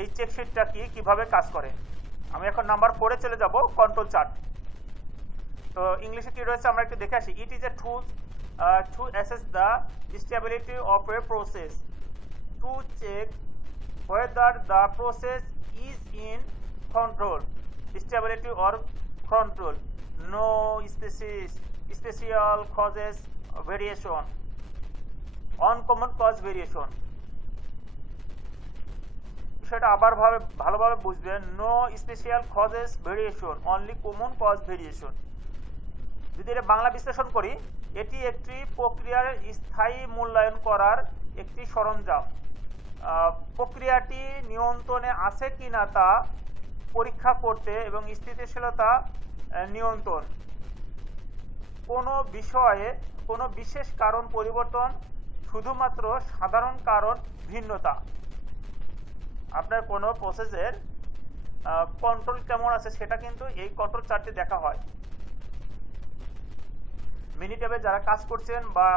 এই চেকশিটটা কিভাবে কাজ করে। আমি এখন নাম্বার 4 চলে যাব, কন্ট্রোল চার্ট। তো ইংলিশে কি রয়েছে আমরা একটু দেখে আসি। It is a tool to assess the stability of a process, to check whether the process is in control, stability or control. No special causes variation, uncommon cause variation. বিষয়টা আবার ভালোভাবে বুঝবেন। No special causes variation, only common cause variation. যদি এটা বাংলা বিশ্লেষণ করি, এটি একটি প্রক্রিয়ার স্থায়ী মূল্যায়ন করার একটি সরঞ্জাম। প্রক্রিয়াটি নিয়ন্ত্রণে আছে কিনা তা পরীক্ষা করতে এবং স্থিতিশীলতা নিয়ন্ত্রণ। কোনো বিষয়ে কোনো বিশেষ কারণ পরিবর্তন, শুধুমাত্র সাধারণ কারণ ভিন্নতা। আপনার কোনো প্রসেসের কন্ট্রোল কেমন আছে সেটা কিন্তু এই কন্ট্রোল চার্টে দেখা হয়। মিনি ট্যাবে যারা কাজ করছেন বা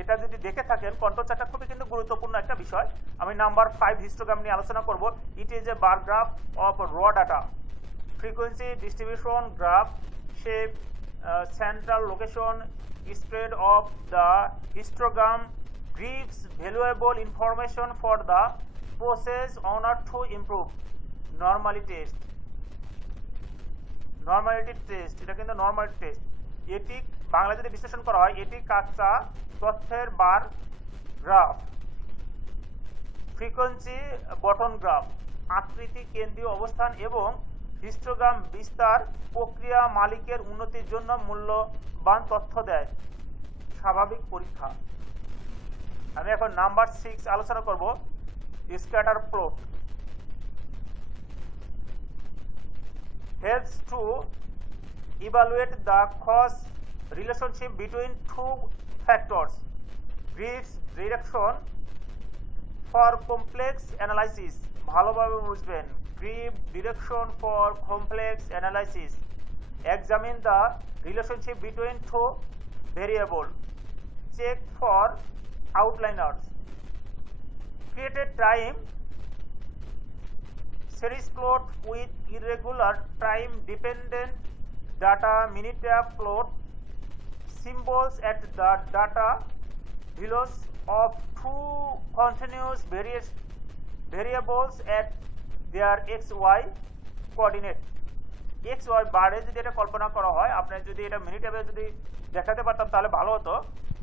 এটা যদি দেখে থাকেন, কন্ট্রোল চার্টটা খুবই কিন্তু গুরুত্বপূর্ণ একটা বিষয়। আমি নাম্বার 5 হিস্টোগ্রাম নিয়ে আলোচনা করব। ইট is A bar graph of র data, frequency distribution graph, shape, central location, spread of the histogram gives valuable information for the process owner to improve. Normality test, এটা কিন্তু নরমালিটি টেস্ট। এটি বাংলা যদি বিশ্লেষণ করা হয়, এটি কাঁচা তথ্যের bar graph. Frequency button graph, আকৃতি, কেন্দ্রীয় অবস্থান এবং হিস্টোগ্রাম বিস্তার প্রক্রিয়া মালিকের উন্নতির জন্য মূল্যবান তথ্য দেয়। স্বাভাবিক পরীক্ষা। আমি এখন নাম্বার 6 আলোচনা করব, scatter plot. helps to evaluate the cause relationship between two factors, gives direction for complex analysis. ভালোভাবে বুঝবেন, give direction for complex analysis. Examine the relationship between two variables. Check for outliers. Create a time series plot with irregular time dependent data. Minitab plot symbols at the data values of two continuous variables at their xy coordinate. xy বারে যদি এটা কল্পনা করা হয়, আপনার যদি এটা মিনিট্যাবে যদি দেখাতে পারতাম তাহলে ভালো হতো।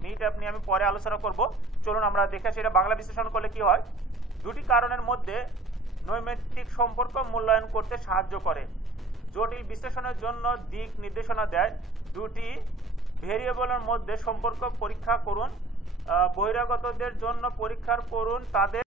মিনিট্যাব নিয়ে আমি পরে আলোচনা করব। চলুন আমরা দেখে সেটা বাংলা বিশ্লেষণ করলে কি হয়। দুটি কারণের মধ্যে নৈমিত্তিক সম্পর্ক মূল্যায়ন করতে সাহায্য করে। জটিল বিশ্লেষণের জন্য দিক নির্দেশনা দেয়। দুটি ভেরিয়েবলের মধ্যে সম্পর্ক পরীক্ষা করুন। বহিরাগতদের জন্য পরীক্ষা করুন তাদের